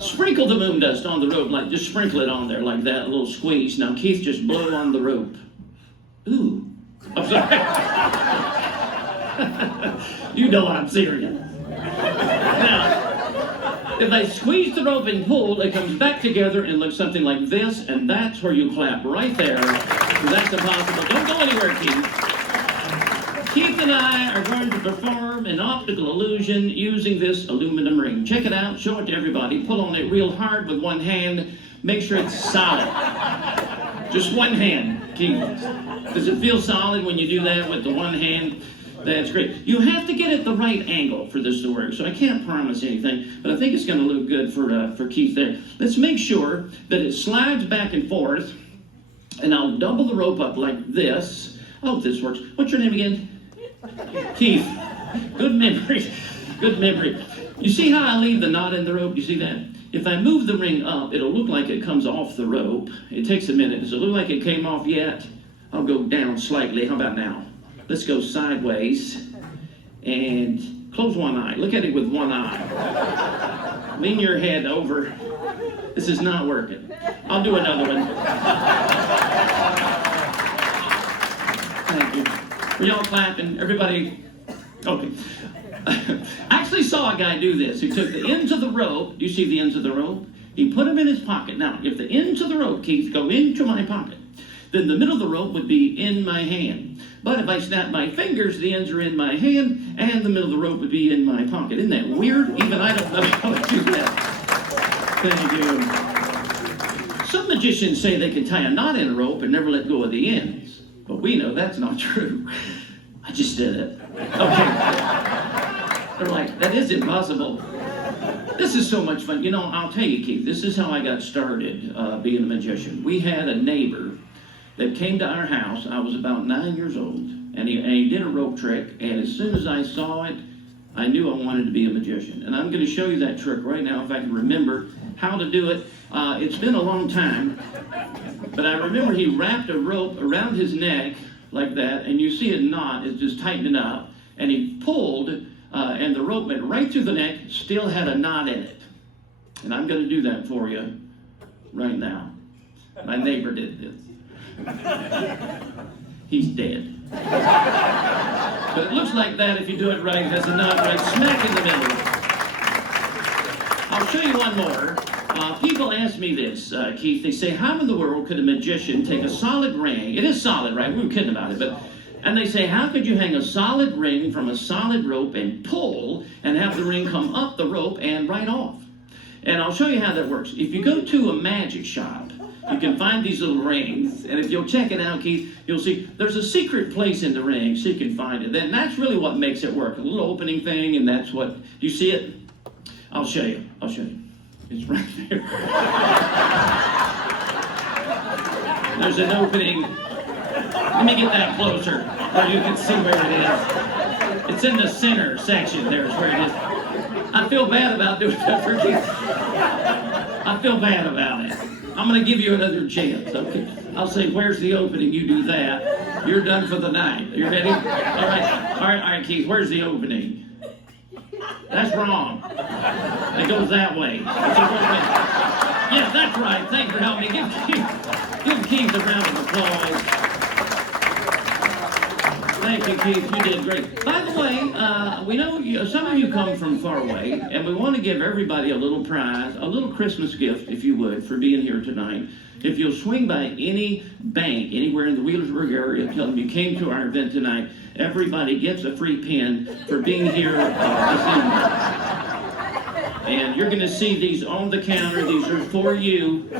Sprinkle the moon dust on the rope, like just sprinkle it on there like that, a little squeeze. Now, Keith, just blow on the rope. Ooh. I'm sorry. You know I'm serious. Now, if I squeeze the rope and pull, it comes back together and looks something like this, and that's where you clap right there. That's impossible. Don't go anywhere, Keith. Keith and I are going to perform an optical illusion using this aluminum ring. Check it out, show it to everybody, pull on it real hard with one hand, make sure it's solid. Just one hand, Keith. Does it feel solid when you do that with the one hand? That's great. You have to get it the right angle for this to work, so I can't promise anything, but I think it's going to look good for Keith there. Let's make sure that it slides back and forth, and I'll double the rope up like this. I hope this works. What's your name again? Keith. Good memory. Good memory. You see how I leave the knot in the rope? You see that? If I move the ring up, it'll look like it comes off the rope. It takes a minute. Does it look like it came off yet? I'll go down slightly. How about now? Let's go sideways and close one eye. Look at it with one eye. Lean your head over. This is not working. I'll do another one. Thank you. Were y'all clapping? Everybody? Okay. I actually saw a guy do this. He took the ends of the rope. Do you see the ends of the rope? He put them in his pocket. Now, if the ends of the rope, Keith, go into my pocket, then the middle of the rope would be in my hand. But if I snap my fingers, the ends are in my hand, and the middle of the rope would be in my pocket. Isn't that weird? Even I don't know how to do that. Thank you. Some magicians say they can tie a knot in a rope and never let go of the ends. But we know that's not true. I just did it. Okay. They're like, that is impossible. This is so much fun. You know, I'll tell you, Keith, this is how I got started being a magician. We had a neighbor that came to our house. I was about 9 years old, and he did a rope trick, and as soon as I saw it, I knew I wanted to be a magician. And I'm going to show you that trick right now if I can remember how to do it. It's been a long time, but I remember he wrapped a rope around his neck like that, and you see a knot is just tightening up, and he pulled, and the rope went right through the neck, still had a knot in it. And I'm going to do that for you right now. My neighbor did this. He's dead. But it looks like that if you do it right. There's a knot right smack in the middle. I'll show you one more. People ask me this, Keith. They say, how in the world could a magician take a solid ring? It is solid, right? We were kidding about it. And they say, how could you hang a solid ring from a solid rope and pull and have the ring come up the rope and right off? And I'll show you how that works. If you go to a magic shop, you can find these little rings, and if you'll check it out, Keith, you'll see there's a secret place in the ring, so you can find it. Then that's really what makes it work, a little opening thing, and that's what, do you see it? I'll show you. It's right there. There's an opening. Let me get that closer, where you can see where it is. It's in the center section, there's where it is. I feel bad about doing that for Keith. I feel bad about it. I'm going to give you another chance, okay? I'll say, where's the opening? You do that. You're done for the night. You ready? All right, Keith, where's the opening? That's wrong. It goes that way. Yeah, that's right. Thanks for helping me. Give Keith a round of applause. Thank you, Keith. You did great. By the way, we know some of you come from far away, and we want to give everybody a little prize, a little Christmas gift, if you would, for being here tonight. If you'll swing by any bank anywhere in the Wheelersburg area, tell them you came to our event tonight, everybody gets a free pen for being here this evening. And you're going to see these on the counter. These are for you.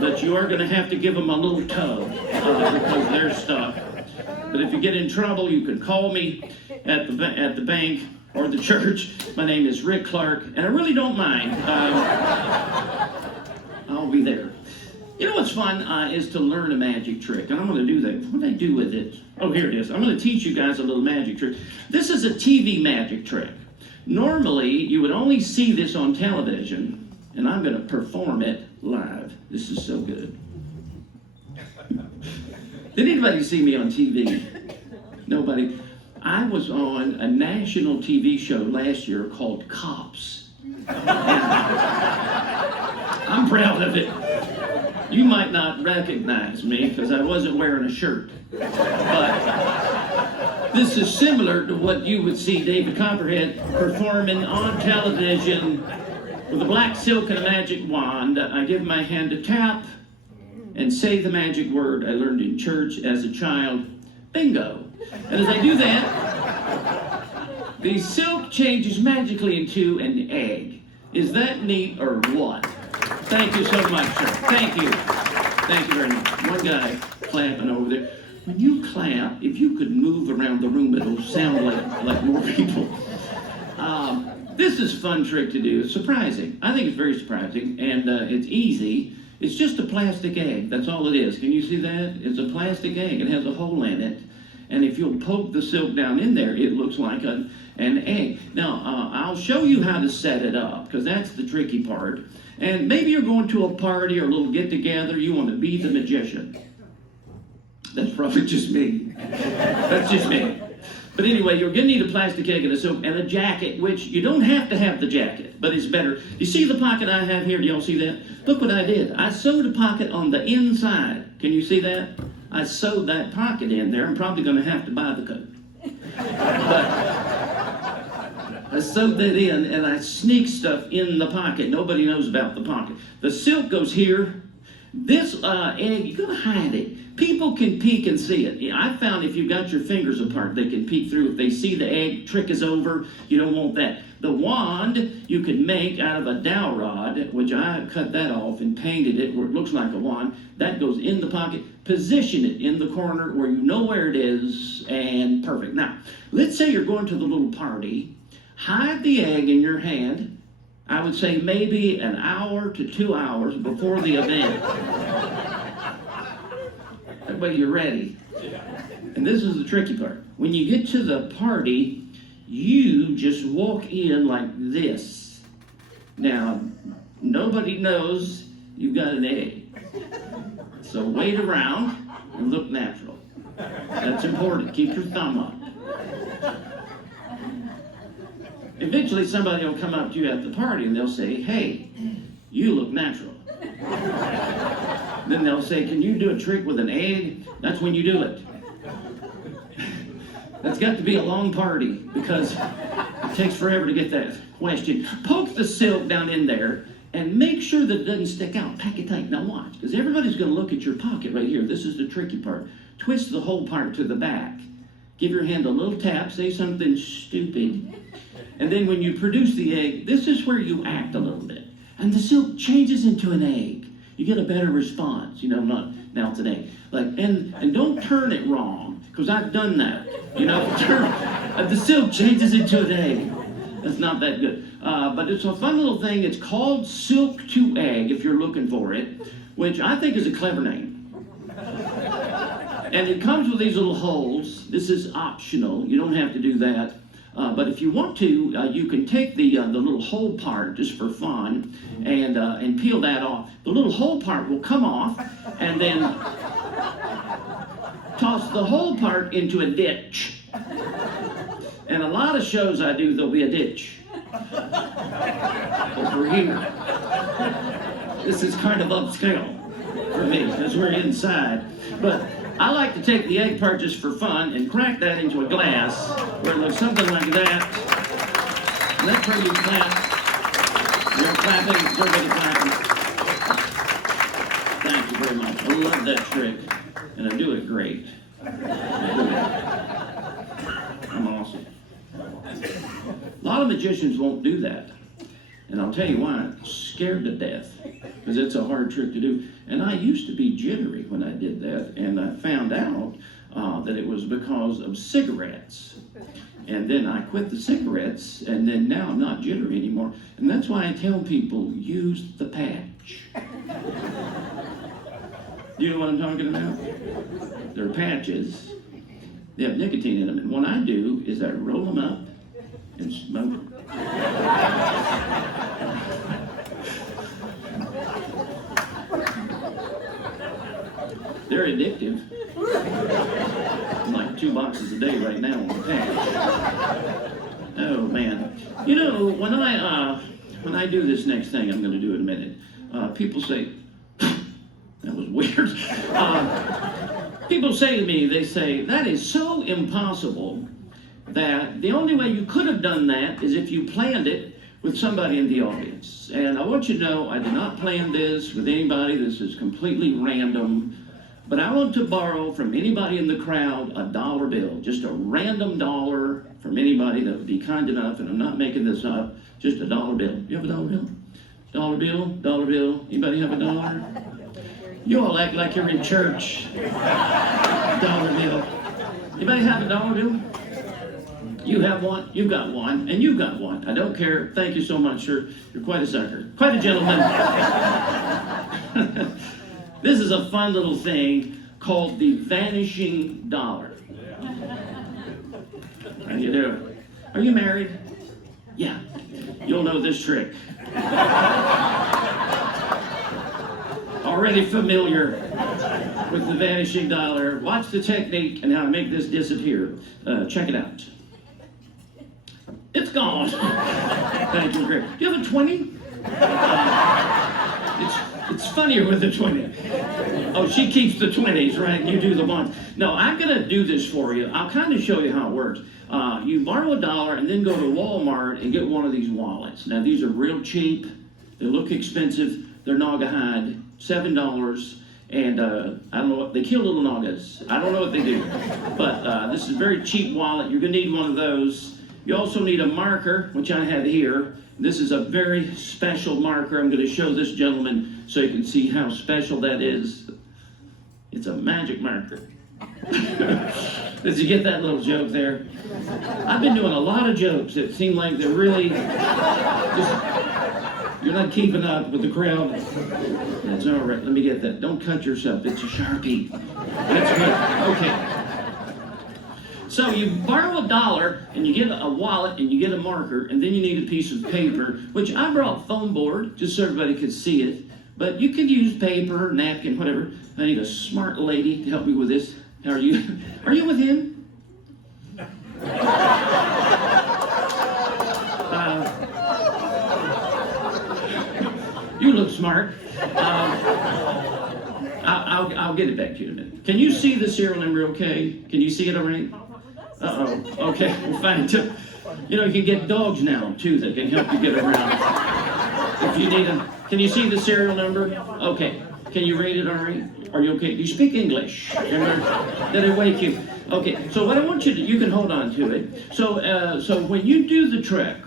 But you are going to have to give them a little tug because they're stuck. But if you get in trouble, you can call me at the bank or the church. My name is Rick Clark, and I really don't mind. I'll be there. You know what's fun is to learn a magic trick, and I'm going to do that. What do I do with it? Oh, here it is. I'm going to teach you guys a little magic trick. This is a TV magic trick. Normally, you would only see this on television, and I'm going to perform it live. This is so good. Did anybody see me on TV? Nobody. I was on a national TV show last year called Cops. I'm proud of it. You might not recognize me because I wasn't wearing a shirt. But this is similar to what you would see David Copperhead performing on television with a black silk and a magic wand. I give my hand a tap and say the magic word I learned in church as a child, bingo. And as I do that, the silk changes magically into an egg. Is that neat or what? Thank you so much, sir. Thank you. Thank you very much. One guy clapping over there. When you clap, if you could move around the room, it'll sound like more people. This is a fun trick to do. It's surprising. I think it's very surprising, and it's easy. It's just a plastic egg. That's all it is. Can you see that? It's a plastic egg. It has a hole in it. And if you'll poke the silk down in there, it looks like an egg. Now, I'll show you how to set it up, because that's the tricky part. And maybe you're going to a party or a little get-together. You want to be the magician. That's probably just me. That's just me. But anyway, you're going to need a plastic egg and a silk and a jacket, which you don't have to have the jacket, but it's better. You see the pocket I have here? Do y'all see that? Look what I did. I sewed a pocket on the inside. Can you see that? I sewed that pocket in there. I'm probably going to have to buy the coat. But I sewed that in, and I sneak stuff in the pocket. Nobody knows about the pocket. The silk goes here. This egg, you're going to hide it. People can peek and see it. I found if you've got your fingers apart, they can peek through. If they see the egg, trick is over. You don't want that. The wand you can make out of a dowel rod, which I cut that off and painted it where it looks like a wand. That goes in the pocket. Position it in the corner where you know where it is, and perfect. Now, let's say you're going to the little party. Hide the egg in your hand. I would say maybe an hour to 2 hours before the event. That way you're ready. And this is the tricky part. When you get to the party, you just walk in like this. Now, nobody knows you've got an egg. So wait around and look natural. That's important. Keep your thumb up. Eventually somebody will come up to you at the party and they'll say, hey, you look natural. Then they'll say, can you do a trick with an egg? That's when you do it. That's got to be a long party because it takes forever to get that question. Poke the silk down in there and make sure that it doesn't stick out. Pack it tight. Now watch, because everybody's going to look at your pocket right here. This is the tricky part. Twist the whole part to the back. Give your hand a little tap. Say something stupid. And then when you produce the egg, this is where you act a little bit. And the silk changes into an egg. You get a better response. You know, not now it's an egg. And don't turn it wrong, because I've done that. You know, the silk changes into an egg. That's not that good. But it's a fun little thing. It's called Silk to Egg, if you're looking for it, which I think is a clever name. And it comes with these little holes. This is optional. You don't have to do that. But if you want to, you can take the little hole part just for fun and peel that off. The little hole part will come off, and then toss the whole part into a ditch. And a lot of shows I do, there'll be a ditch. Over here. This is kind of upscale for me, because we're inside. But I like to take the egg part just for fun and crack that into a glass where it looks something like that. And that's where you clap. You're clapping, everybody clapping. Thank you very much. I love that trick, and I do it great. I'm awesome. A lot of magicians won't do that. And I'll tell you why, I'm scared to death, because it's a hard trick to do. And I used to be jittery when I did that, and I found out that it was because of cigarettes. And then I quit the cigarettes, and then now I'm not jittery anymore. And that's why I tell people, use the patch. You know what I'm talking about? They're patches. They have nicotine in them. And what I do is I roll them up and smoke them. They're addictive. I'm like 2 boxes a day right now on the patch. Oh man. You know, when I when I do this next thing I'm going to do in a minute, people say, that was weird. People say to me, they say, that is so impossible that the only way you could have done that is if you planned it with somebody in the audience. And I want you to know I did not plan this with anybody. This is completely random. But I want to borrow from anybody in the crowd a dollar bill, just a random dollar from anybody that would be kind enough, and I'm not making this up, just a dollar bill. You have a dollar bill? Dollar bill? Dollar bill? Anybody have a dollar? You all act like you're in church. Dollar bill. Anybody have a dollar bill? You have one, you've got one, and you've got one. I don't care. Thank you so much, sir. You're quite a sucker. Quite a gentleman. This is a fun little thing called the vanishing dollar. How you doing? Are you married? Yeah. You'll know this trick. Already familiar with the vanishing dollar. Watch the technique and how to make this disappear. Check it out. It's gone. Thank you, Greg. Do you have a 20? It's funnier with the 20. Oh, she keeps the 20s, right? You do the ones. No, I'm going to do this for you. I'll kind of show you how it works. You borrow a dollar and then go to Walmart and get one of these wallets. Now, these are real cheap. They look expensive. They're Naugahyde, $7. And I don't know what, they kill little Naugas. I don't know what they do. But this is a very cheap wallet. You're going to need one of those. You also need a marker, which I have here. This is a very special marker. I'm going to show this gentleman so you can see how special that is. It's a magic marker. Did you get that little joke there? I've been doing a lot of jokes that seem like they're really just, you're not keeping up with the crowd. That's all right. Let me get that. Don't cut yourself. It's a Sharpie. That's good. Okay. So you borrow a dollar, and you get a wallet, and you get a marker, and then you need a piece of paper, which I brought foam board, just so everybody could see it. But you could use paper, napkin, whatever. I need a smart lady to help me with this. How are you? Are you with him? You look smart. I'll get it back to you in a minute. Can you see the serial number okay? Can you see it all right? Uh-oh. Okay, well, fine. You know, you can get dogs now, too, that can help you get around. If you need them. Can you see the serial number? Okay. Can you read it all right? Are you okay? Do you speak English? Did I wake you? Okay, so what I want you to, you can hold on to it. So when you do the trick,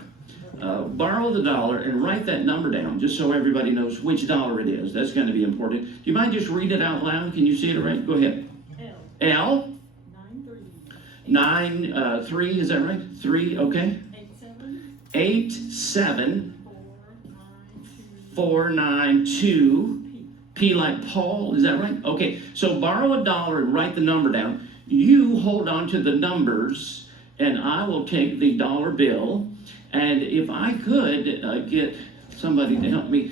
borrow the dollar and write that number down, just so everybody knows which dollar it is. That's going to be important. Do you mind just read it out loud? Can you see it all right? Go ahead. L. 9-3, is that right? 3, okay. 8-7 492 P like Paul, is that right? Okay, so borrow a dollar and write the number down. You hold on to the numbers, and I will take the dollar bill. And if I could get somebody to help me,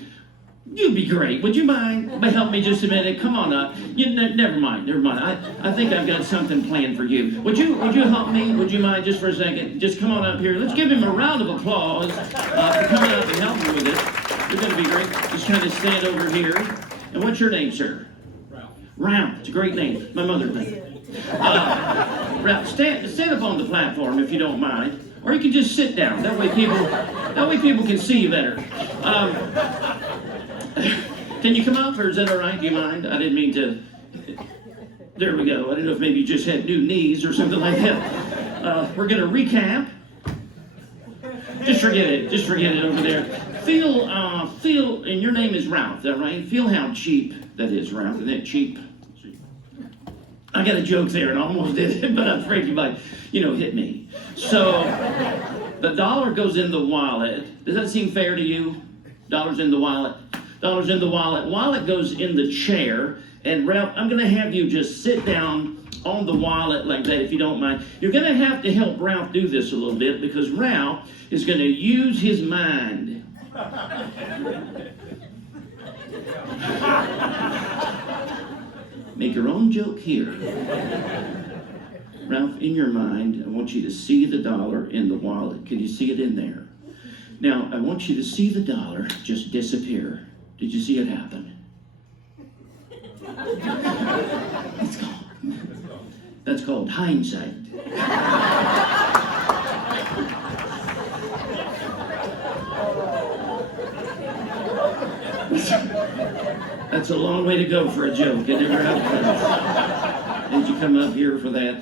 you'd be great. Would you mind? Help me just a minute. Come on up. Never mind. I think I've got something planned for you. Would you help me? Would you mind just for a second? Just come on up here. Let's give him a round of applause for coming up and helping me with this. You're going to be great. Just kind of stand over here. And what's your name, sir? Ralph. Ralph. It's a great name. My mother's name. Ralph, stand up on the platform if you don't mind. Or you can just sit down. That way people can see you better. Can you come up, or is that all right? Do you mind? I didn't mean to. There we go. I didn't know if maybe you just had new knees or something like that. We're going to recap. Just forget it. Just forget it over there. Feel, and your name is Ralph, is that right? Feel how cheap that is, Ralph. Isn't that cheap? I got a joke there and I almost did it, but I'm afraid you might, hit me. So, the dollar goes in the wallet. Does that seem fair to you? Dollar's in the wallet. Dollar's in the wallet. Wallet goes in the chair. And Ralph, I'm going to have you just sit down on the wallet like that, if you don't mind. You're going to have to help Ralph do this a little bit, because Ralph is going to use his mind. Make your own joke here. Ralph, in your mind, I want you to see the dollar in the wallet. Can you see it in there? Now, I want you to see the dollar just disappear. Did you see it happen? That's called hindsight. That's a long way to go for a joke. It never happens. Did you come up here for that?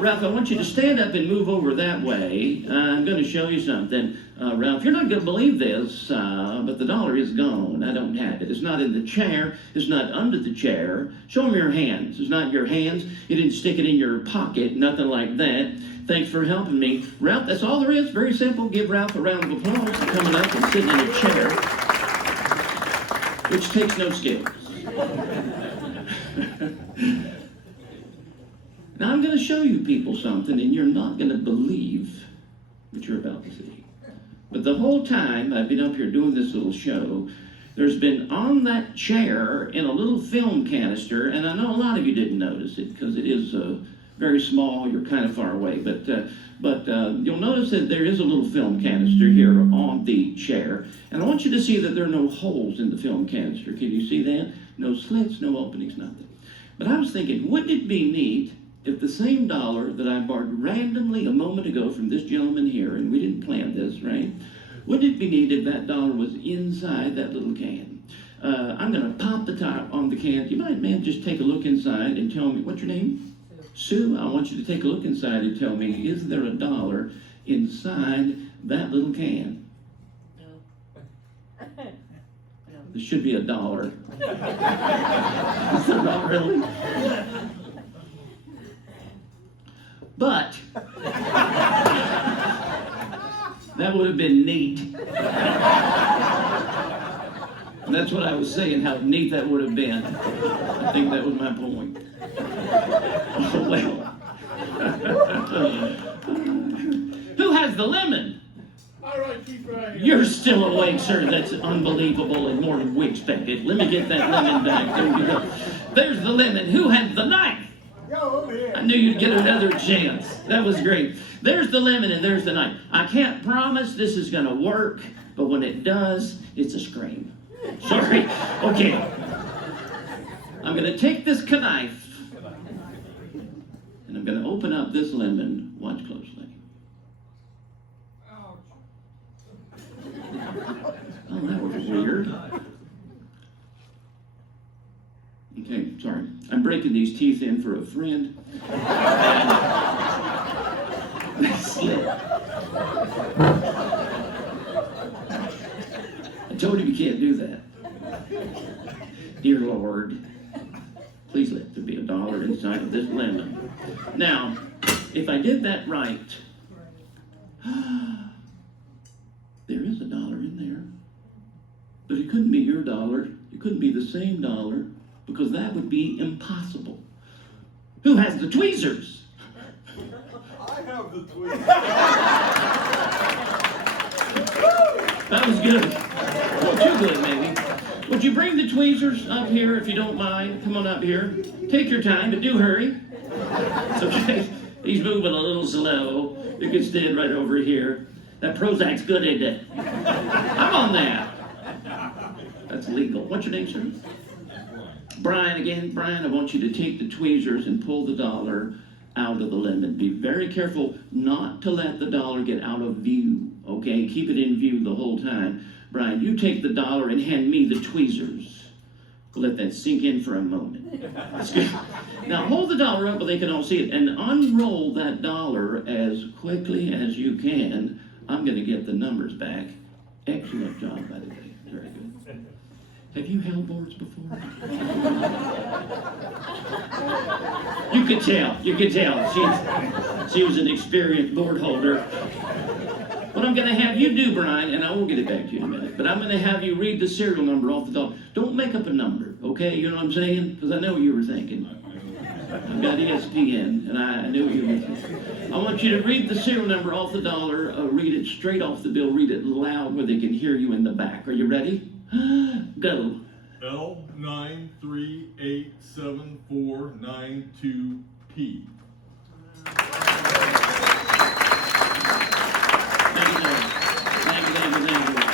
Ralph, I want you to stand up and move over that way. I'm going to show you something. Ralph, you're not going to believe this, but the dollar is gone. I don't have it. It's not in the chair. It's not under the chair. Show them your hands. It's not your hands. You didn't stick it in your pocket. Nothing like that. Thanks for helping me. Ralph, that's all there is. Very simple. Give Ralph a round of applause for coming up and sitting in a chair, which takes no skills. Now I'm going to show you people something, and you're not going to believe what you're about to see. But the whole time I've been up here doing this little show, there's been on that chair in a little film canister, and I know a lot of you didn't notice it because it is very small. You're kind of far away, but you'll notice that there is a little film canister here on the chair, and I want you to see that there are no holes in the film canister. Can you see that? No slits, no openings, nothing. But I was thinking, wouldn't it be neat if the same dollar that I borrowed randomly a moment ago from this gentleman here, and we didn't plan this, right? Wouldn't it be neat if that dollar was inside that little can? I'm going to pop the top on the can. Do you mind, man, just take a look inside and tell me, what's your name? Sue, I want you to take a look inside and tell me, is there a dollar inside that little can? No. There should be a dollar. Is there not really? But that would have been neat. And that's what I was saying, how neat that would have been. I think that was my point. Oh, well. Who has the lemon? All right, keep right here. You're still awake, sir. That's unbelievable and more than we expected. Let me get that lemon back. There we go. There's the lemon. Who had the knife? Yo, over here. I knew you'd get another chance. That was great. There's the lemon and there's the knife. I can't promise this is going to work, but when it does, it's a scream. Sorry. Okay. I'm going to take this knife and I'm going to open up this lemon. Watch closely. Ouch. Oh, that was weird. Okay, sorry. I'm breaking these teeth in for a friend. They slip. I told him you can't do that. Dear Lord, please let there be a dollar inside of this lemon. Now, if I did that right, there is a dollar in there. But it couldn't be your dollar. It couldn't be the same dollar, because that would be impossible. Who has the tweezers? I have the tweezers. That was good. Well, too good, maybe. Would you bring the tweezers up here if you don't mind? Come on up here. Take your time, but do hurry. It's okay. He's moving a little slow. You can stand right over here. That Prozac's good, ain't it? I'm on that. That's legal. What's your name, sir? Brian, again. Brian, I want you to take the tweezers and pull the dollar out of the lemon. Be very careful not to let the dollar get out of view, okay? Keep it in view the whole time. Brian, you take the dollar and hand me the tweezers. Let that sink in for a moment. That's good. Now hold the dollar up where they can all see it and unroll that dollar as quickly as you can. I'm going to get the numbers back. Excellent job, by the way. Very good. Have you held boards before? You could tell. You could tell. She was an experienced board holder. What I'm going to have you do, Brian, and I will get it back to you in a minute, but I'm going to have you read the serial number off the dollar. Don't make up a number, okay? You know what I'm saying? Because I know what you were thinking. I've got ESPN, and I knew what you were thinking. I want you to read the serial number off the dollar, read it straight off the bill, read it loud where they can hear you in the back. Are you ready? Go. L9387492P.